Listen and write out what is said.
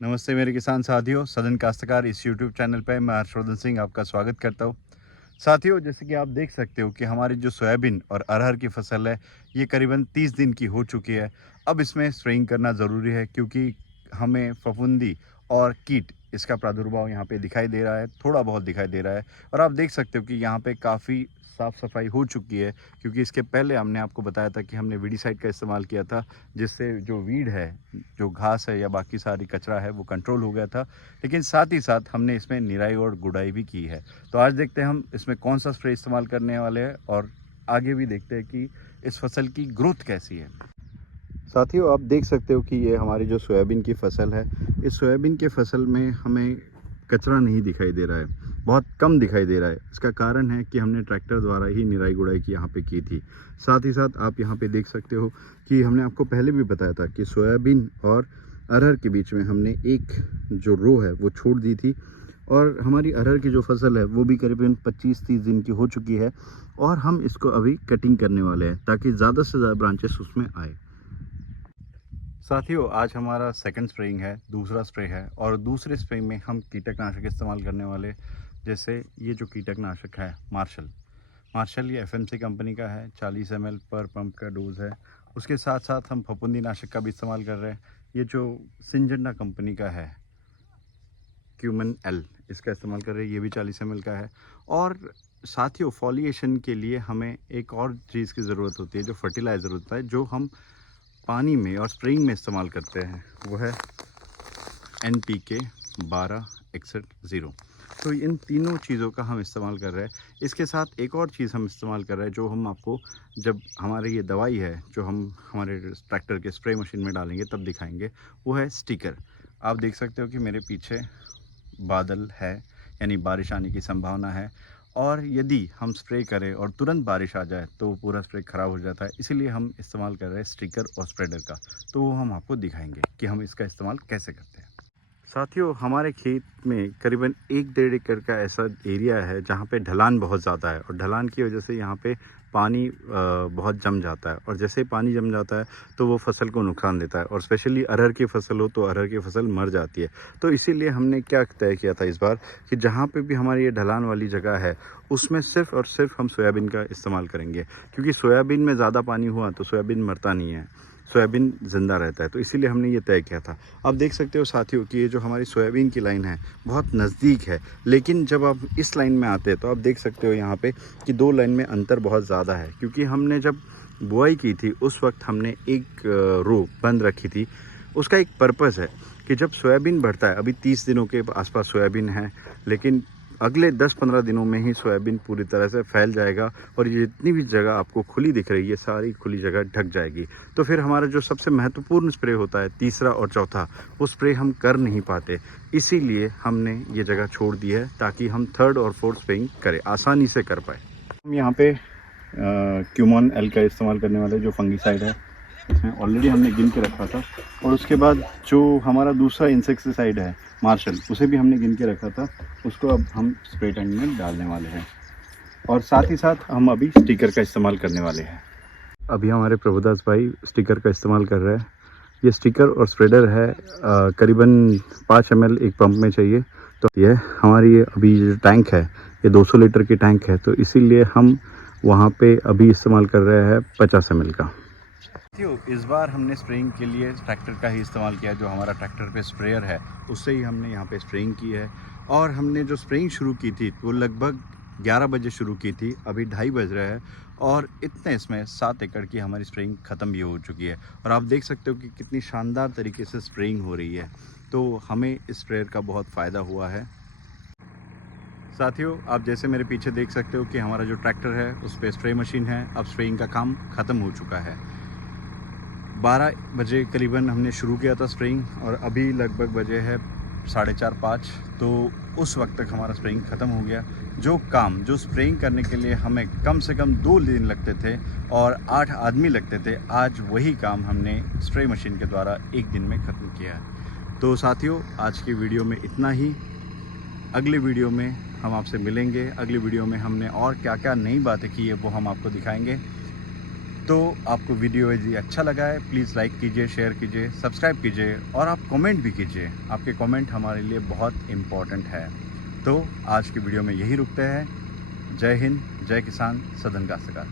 नमस्ते मेरे किसान साथियों, सदन काश्तकार इस यूट्यूब चैनल पे मैं हर्षवर्धन सिंह आपका स्वागत करता हूँ। साथियों, जैसे कि आप देख सकते हो कि हमारी जो सोयाबीन और अरहर की फसल है, ये करीबन 30 दिन की हो चुकी है। अब इसमें स्प्रेइंग करना ज़रूरी है क्योंकि हमें फफूंदी और कीट इसका प्रादुर्भाव यहाँ पे दिखाई दे रहा है, थोड़ा बहुत दिखाई दे रहा है। और आप देख सकते हो कि यहाँ पे काफ़ी साफ़ सफाई हो चुकी है, क्योंकि इसके पहले हमने आपको बताया था कि हमने वीडीसाइड का इस्तेमाल किया था, जिससे जो वीड है, जो घास है या बाकी सारी कचरा है, वो कंट्रोल हो गया था। लेकिन साथ ही साथ हमने इसमें निराई और गुड़ाई भी की है। तो आज देखते हैं हम इसमें कौन सा स्प्रे इस्तेमाल करने वाले हैं और आगे भी देखते हैं कि इस फसल की ग्रोथ कैसी है। साथियों, आप देख सकते हो कि ये हमारी जो सोयाबीन की फसल है, इस सोयाबीन के फसल में हमें कचरा नहीं दिखाई दे रहा है, बहुत कम दिखाई दे रहा है। इसका कारण है कि हमने ट्रैक्टर द्वारा ही निराई गुड़ाई की यहाँ पे की थी। साथ ही साथ आप यहाँ पे देख सकते हो कि हमने आपको पहले भी बताया था कि सोयाबीन और अरहर के बीच में हमने एक जो रो है वो छोड़ दी थी, और हमारी अरहर की जो फसल है वो भी करीबन 25-30 दिन की हो चुकी है, और हम इसको अभी कटिंग करने वाले हैं ताकि ज़्यादा से ज़्यादा ब्रांचेस उसमें आए। साथियों, आज हमारा सेकंड स्प्रेइंग है, दूसरा स्प्रे है, और दूसरे स्प्रे में हम कीटकनाशक इस्तेमाल करने वाले। जैसे ये जो कीटकनाशक है मार्शल ये एफएमसी कंपनी का है, 40 ml पर पंप का डोज है। उसके साथ साथ हम फफूंदी नाशक का भी इस्तेमाल कर रहे हैं। ये जो सिंजेंटा कंपनी का है, क्यूमन एल, इसका इस्तेमाल कर रहे हैं, ये भी 40 ml का है। और साथियों, फॉलिएशन के लिए हमें एक और चीज़ की ज़रूरत होती है, जो फर्टिलाइज़र होता है, जो हम पानी में और स्प्रेइंग में इस्तेमाल करते हैं, वो है NPK 1261 तो इन तीनों चीज़ों का हम इस्तेमाल कर रहे हैं। इसके साथ एक और चीज़ हम इस्तेमाल कर रहे हैं, जो हम आपको जब हमारी ये दवाई है जो हम हमारे ट्रैक्टर के स्प्रे मशीन में डालेंगे तब दिखाएंगे, वो है स्टिकर। आप देख सकते हो कि मेरे पीछे बादल है, यानी बारिश आने की संभावना है, और यदि हम स्प्रे करें और तुरंत बारिश आ जाए तो पूरा स्प्रे ख़राब हो जाता है। इसीलिए हम इस्तेमाल कर रहे हैं स्टिकर और स्प्रेडर का। तो वो हम आपको दिखाएंगे कि हम इसका इस्तेमाल कैसे करते हैं। साथियों, हमारे खेत में करीबन 1-1.5 एकड़ का ऐसा एरिया है जहाँ पे ढलान बहुत ज़्यादा है, और ढलान की वजह से यहाँ पे पानी बहुत जम जाता है, और जैसे ही पानी जम जाता है तो वो फसल को नुकसान देता है, और स्पेशली अरहर की फसल हो तो अरहर की फसल मर जाती है। तो इसीलिए हमने क्या तय किया था इस बार कि जहाँ पे भी हमारी ये ढलान वाली जगह है, उसमें सिर्फ़ और सिर्फ हम सोयाबीन का इस्तेमाल करेंगे, क्योंकि सोयाबीन में ज़्यादा पानी हुआ तो सोयाबीन मरता नहीं है, सोयाबीन ज़िंदा रहता है। तो इसीलिए हमने ये तय किया था। आप देख सकते हो साथियों कि ये जो हमारी सोयाबीन की लाइन है बहुत नज़दीक है, लेकिन जब आप इस लाइन में आते हैं तो आप देख सकते हो यहाँ पे कि दो लाइन में अंतर बहुत ज़्यादा है, क्योंकि हमने जब बुआई की थी उस वक्त हमने एक रो बंद रखी थी। उसका एक पर्पज़ है कि जब सोयाबीन बढ़ता है, अभी 30 दिनों के आसपास सोयाबीन है, लेकिन अगले 10-15 दिनों में ही सोयाबीन पूरी तरह से फैल जाएगा, और ये जितनी भी जगह आपको खुली दिख रही है सारी खुली जगह ढक जाएगी। तो फिर हमारा जो सबसे महत्वपूर्ण स्प्रे होता है, तीसरा और चौथा, वो स्प्रे हम कर नहीं पाते। इसीलिए हमने ये जगह छोड़ दी है ताकि हम थर्ड और फोर्थ स्प्रेइंग करें, आसानी से कर पाए। हम यहाँ पे क्यूमन एल का इस्तेमाल करने वाले, जो फंगीसाइड है, इसमें ऑलरेडी हमने गिन के रखा था, और उसके बाद जो हमारा दूसरा इंसेक्टिसाइड है मार्शल, उसे भी हमने गिन के रखा था, उसको अब हम स्प्रे टैंक में डालने वाले हैं, और साथ ही साथ हम अभी स्टिकर का इस्तेमाल करने वाले हैं। अभी हमारे प्रभुदास भाई स्टिकर का इस्तेमाल कर रहे हैं। ये स्टिकर और स्प्रेडर है, करीबन 5 ml एक पंप में चाहिए। तो ये हमारी अभी जो टैंक है ये 200 लीटर की टैंक है, तो इसीलिए हम वहाँ पे अभी इस्तेमाल कर रहे हैं 50 ml का। इस बार हमने स्प्रेइंग के लिए ट्रैक्टर का ही इस्तेमाल किया, जो हमारा ट्रैक्टर पे स्प्रेयर है उससे ही हमने यहाँ पे स्प्रेइंग की है। और हमने जो स्प्रेइंग शुरू की थी वो लगभग 11 बजे शुरू की थी, अभी 2:30 बज रहे हैं, और इतने इसमें 7 एकड़ की हमारी स्प्रेइंग ख़त्म भी हो चुकी है। और आप देख सकते हो कि कितनी शानदार तरीके से स्प्रेइंग हो रही है। तो हमें इस स्प्रेयर का बहुत फ़ायदा हुआ है। साथियों, आप जैसे मेरे पीछे देख सकते हो कि हमारा जो ट्रैक्टर है उस पर स्प्रे मशीन है, अब स्प्रेइंग का काम ख़त्म हो चुका है। 12 बजे करीबन हमने शुरू किया था स्प्रेइंग, और अभी लगभग बजे है 4:30-5, तो उस वक्त तक हमारा स्प्रेइंग ख़त्म हो गया। जो स्प्रेइंग करने के लिए हमें कम से कम 2 दिन लगते थे और 8 आदमी लगते थे, आज वही काम हमने स्प्रे मशीन के द्वारा 1 दिन में ख़त्म किया है। तो साथियों, आज की वीडियो में इतना ही। अगले वीडियो में हम आपसे मिलेंगे। अगली वीडियो में हमने और क्या क्या नई बातें की है वो हम आपको दिखाएंगे। तो आपको वीडियो यदि अच्छा लगा है प्लीज़ लाइक कीजिए, शेयर कीजिए, सब्सक्राइब कीजिए और आप कमेंट भी कीजिए। आपके कमेंट हमारे लिए बहुत इम्पोर्टेंट है। तो आज की वीडियो में यही रुकते हैं। जय हिंद, जय किसान, सदन काश्तकार।